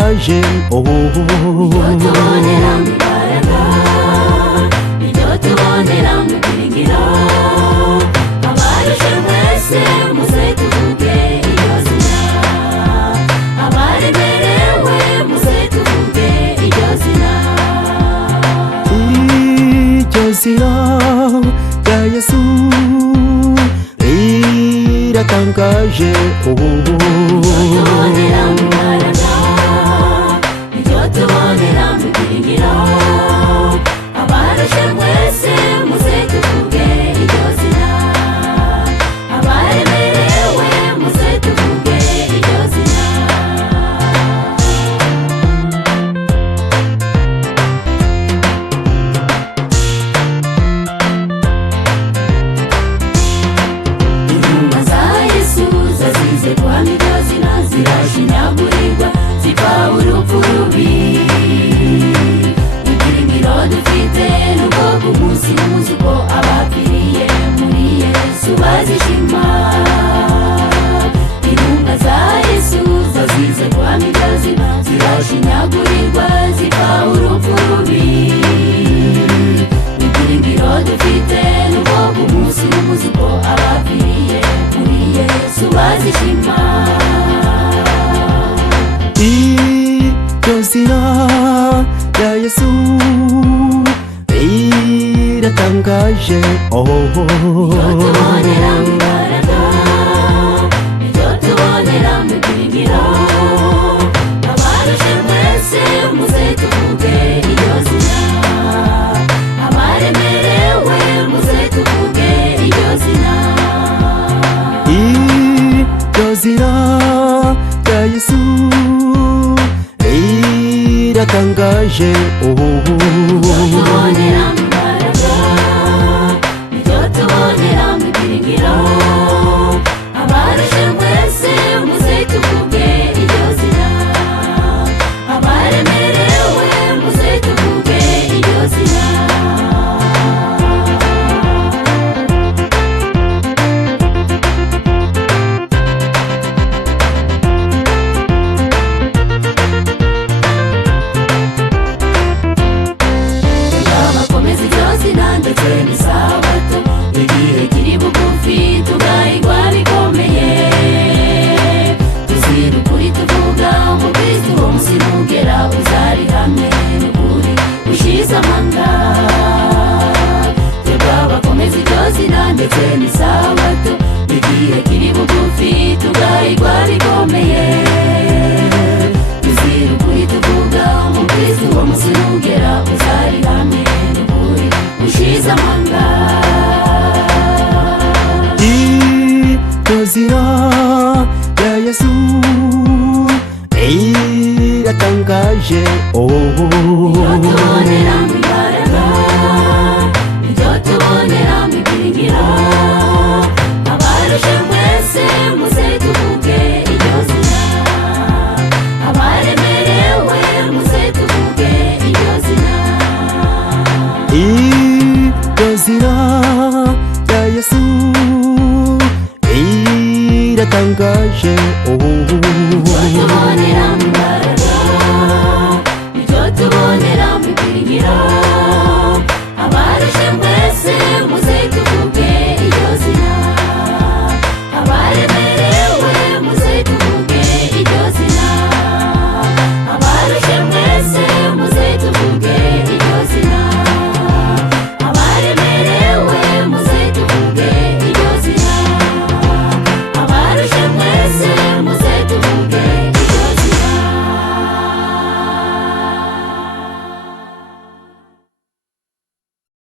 riratangaje tubonera mu imbaraga, niryo tubonera mu byiringiro. Abarushe mwese muze tuvuge iryo zina, abaremerewe muze tuvuge iryo zina. Iryo zina rya Yesu riratangaje tubonera mu imbaraga, niryo tubonera mu byiringiro. Abarushe mwese muze tuvuge iryo zina, abaremerewe muze tuvuge iryo zina. Intumwa za Yesu zazize guhamya iryo zina, zirashinyagurirwa zipfa urupfu rubi. Ibyiringiro dufite n'ubwo bw'umunsi n'umunsi uko abapfiriye muri Yesu bazishima. Intumwa za Yesu zazize guhamya iryo zina, zirashinyagurirwa zipfa urupfu rubi. Ibyiringiro dufite n'ubwo bw'umunsi n'umunsi uko abapfiriye muri Yesu bazishima. iryo zina rya Yesu riratangaje tubonera mu imbaraga, niryo tubonera mu byiringiro. Abarushe mwese muze tuvuge iryo zina, abaremerewe muze tuvuge iryo zina. iryo zina rya Yesu riratangaje tubonera mu imbaraga, niryo tubonera mu byiringiro. Abarushe mwese muze tuvuge iryo zina, abaremerewe muze tuvuge iryo zina. Abakomeza iryo zina ndetse n'isabato, igihe kiri bugufi tugahigwa bikomeye. Tuzira ukuri tuvuga ngo Kristo uwo munsi nugera uzarihamye n'ukuri ushize amanga. Twebwe abakomeza iryo zina ndetse n'isabato, igihe kiri bugufi tugahigwa bikomeye. Tuzira ukuri tuvuga ngo Kristo uwo munsi nugera uzarihamye n'ukuri ushize amanga. iryo zina rya Yesu riratangaje tubonera mu imbaraga, niryo tubonera mu byiringiro. Abarushe mwese muze tuvuge iryo zina, abaremerewe muze tuvuge iryo zina. iryo zina rya Yesu riratangaje tubonera mu imbaraga, niryo tubonera mu byiringiro.